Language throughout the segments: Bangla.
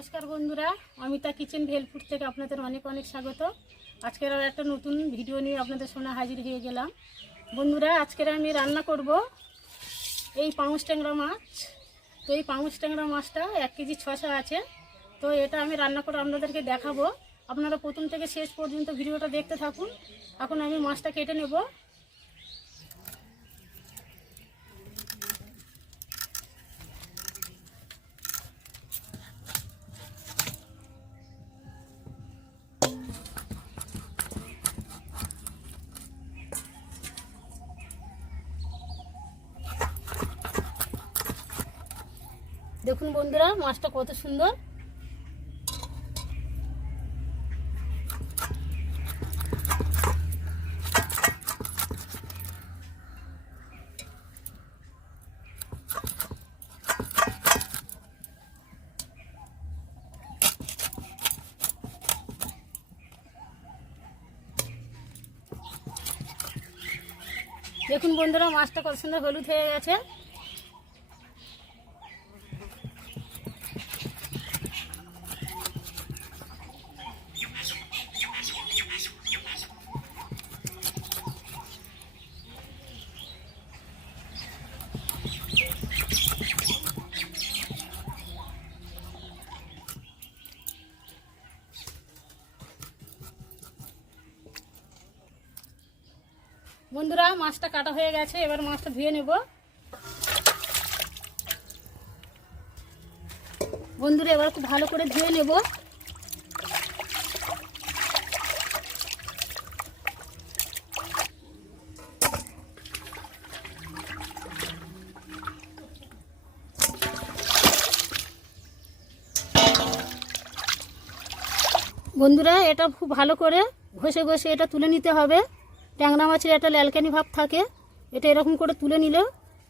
নমস্কার বন্ধুরা, অমিতা কিচেন ভেলপুর থেকে আপনাদের অনেক অনেক স্বাগত। আজকের আর একটা নতুন ভিডিও নিয়ে আপনাদের সামনে হাজির হয়ে গেলাম। বন্ধুরা, আজকের আমি রান্না করব এই পাউস ট্যাংরা মাছ। তো এই পাউস ট্যাংরা মাছটা এক কেজি ছশো আছে। তো এটা আমি রান্না করে আপনাদেরকে দেখাবো। আপনারা প্রথম থেকে শেষ পর্যন্ত ভিডিওটা দেখতে থাকুন। এখন আমি মাছটা কেটে নেব। দেখুন বন্ধুরা মাছটা কত সুন্দর। দেখুন বন্ধুরা মাছটা কত সুন্দর হলুদ হয়ে গেছে। বন্ধুরা, মাছটা কাটা হয়ে গেছে, এবার মাছটা ধুয়ে নেব। বন্ধুরা, এবার খুব ভালো করে ধুয়ে নেব। বন্ধুরা, এটা খুব ভালো করে ঘষে ঘষে এটা তুলে নিতে হবে। ট্যাংরা মাছের একটা ল্যালকানি ভাব থাকে, এটা এরকম করে তুলে নিলে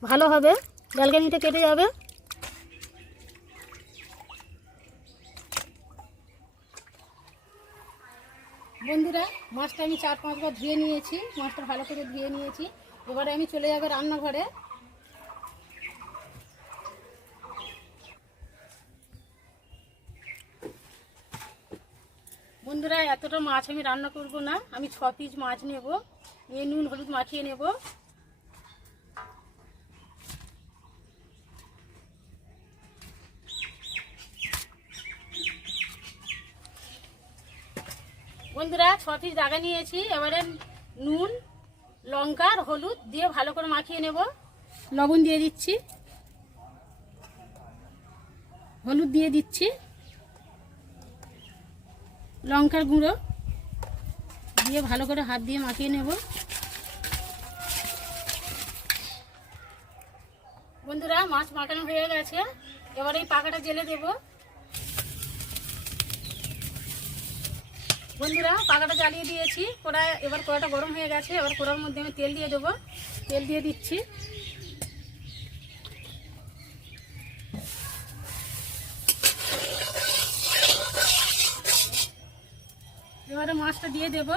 ভালো হবে। ল্যালকানিটা কেটে যাবে। বন্ধুরা, মাছটা আমি চার পাঁচবার ধুয়ে নিয়েছি, মাছটা ভালো করে ধুয়ে নিয়েছি। এবারে আমি চলে যাব রান্নাঘরে। বন্ধুরা, এতটা মাছ আমি রান্না করব না। আমি ছ পিস মাছ নেব। নিয়ে নুন, হলুদ মাখিয়ে নেব। বন্ধুরা, ছ পিস দাগা নিয়েছি। এবারে নুন, লঙ্কা আর হলুদ দিয়ে ভালো করে মাখিয়ে নেব। লবণ দিয়ে দিচ্ছি। হলুদ দিয়ে দিচ্ছি। লঙ্কার গুঁড়ো দিয়ে ভালো করে হাত দিয়ে মাখিয়ে নেব। বন্ধুরা, মাছ মাখানো হয়ে গেছে। এবার এই পাকাটা জেলে দেব। বন্ধুরা, পাকাটা জ্বালিয়ে দিয়েছি। কড়া এবার কড়াটা গরম হয়ে গেছে। এবার কড়ার মধ্যে আমি তেল দিয়ে দেবো। তেল দিয়ে দিচ্ছি। এবারে মাছটা দিয়ে দেব।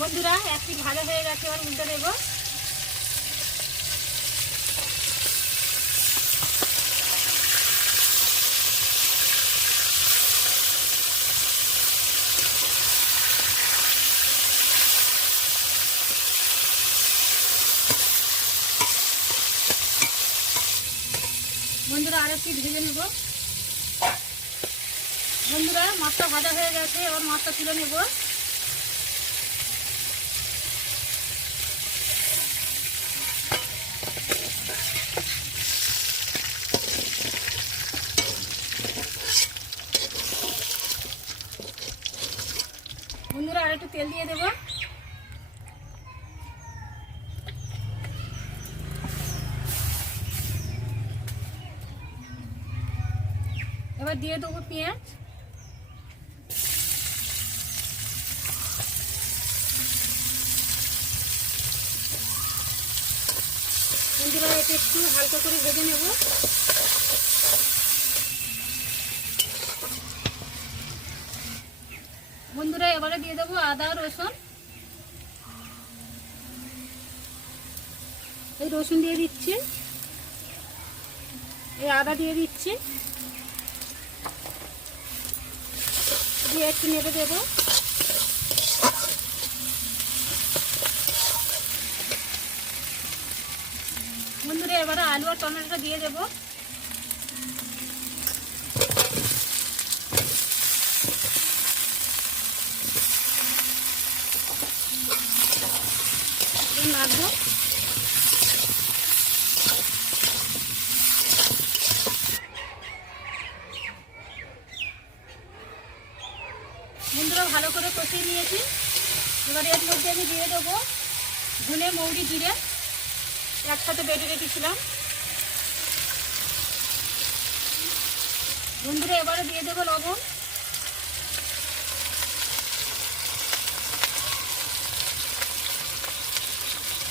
বন্ধুরা একটি ভালো হয়ে গেছে এবার উল্টে দেবো। বন্ধুরা আরেকটি ভেজে নেব। বন্ধুরা, মাছটা ভাজা হয়ে গেছে, এবার মাছটা তুলে নেব। বন্ধুরা আরেকটু তেল দিয়ে দেবো। এবার দিয়ে দেবো পেঁয়াজ। বন্ধুরা এটা একটু হালকা করে ভেজে নেব। বন্ধুরা, এবারে দিয়ে দেবো আদা, রসুন। এই রসুন দিয়ে দিচ্ছি। এই আদা দিয়ে দিচ্ছি। দিয়ে একটু নেড়ে দেবো। বন্ধুরা এবারে আলু আর টমেটোটা দিয়ে দেবো। নাড়বো বন্ধুরা ভালো করে কষিয়ে নিয়েছি। এবারে এর মধ্যে আমি দিয়ে দেবো ধনে মৌরি জিরে। একসাথে বেটে রেখেছিলাম। বন্ধুরা, এবারে দিয়ে দেবো লবণ।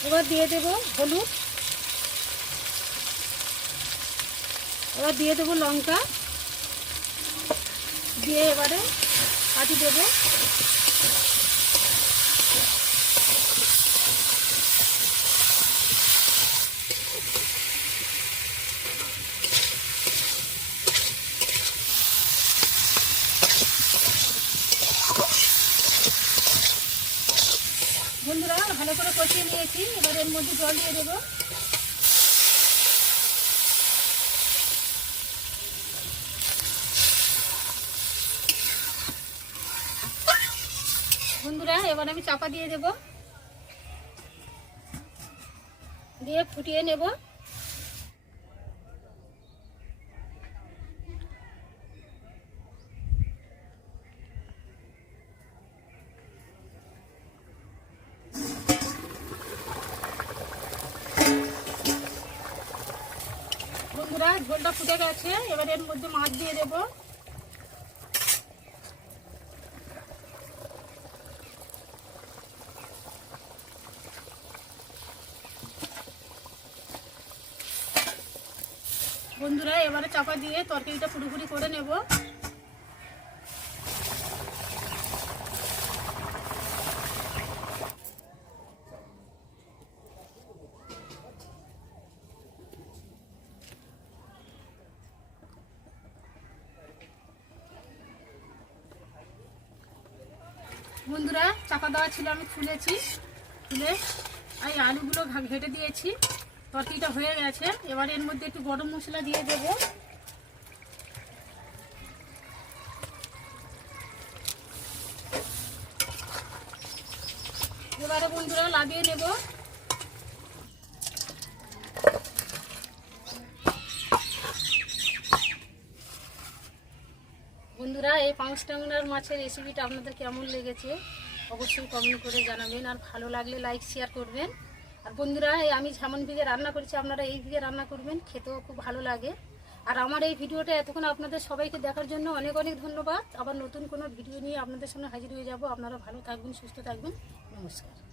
এবার দিয়ে দেবো হলুদ। এবার দিয়ে দেবো লঙ্কা। দিয়ে এবারে কাটি দেবো। বন্ধুরা ভালো করে কষিয়ে নিয়েছি। এবার এর মধ্যে জল দিয়ে দেবো। বন্ধুরা, এবার আমি চাপা দিয়ে দেব। দিয়ে ফুটিয়ে নেব। ঝোলটা ফুটে গেছে। এবার এর মধ্যে মাছ দিয়ে দেবো বন্ধুরা এবারে চাপা দিয়ে তরকারিটা পুরোপুরি করে নেব। বন্ধুরা, চাপা দেওয়া ছিল, আমি খুলেছি। খুলে এই আলুগুলো ঘেটে দিয়েছি। তরকারিটা হয়ে গেছে। এবার এর মধ্যে একটু গরম মশলা দিয়ে দেব এবারে বন্ধুরা লাগিয়ে নেব। বন্ধুরা, এই পাঁচ টাংনার মাছের রেসিপিটা আপনাদের কেমন লেগেছে অবশ্যই কমেন্ট করে জানাবেন। আর ভালো লাগলে লাইক শেয়ার করবেন। আর বন্ধুরা আমি যেমন ভিগে রান্না করেছি, আপনারা এই ভিগে রান্না করবেন, খেতেও খুব ভালো লাগে। আর আমার এই ভিডিওটা এতক্ষণ আপনাদের সবাইকে দেখার জন্য অনেক অনেক ধন্যবাদ। আবার নতুন কোনো ভিডিও নিয়ে আপনাদের সামনে হাজির হয়ে যাব। আপনারা ভালো থাকবেন, সুস্থ থাকবেন। নমস্কার।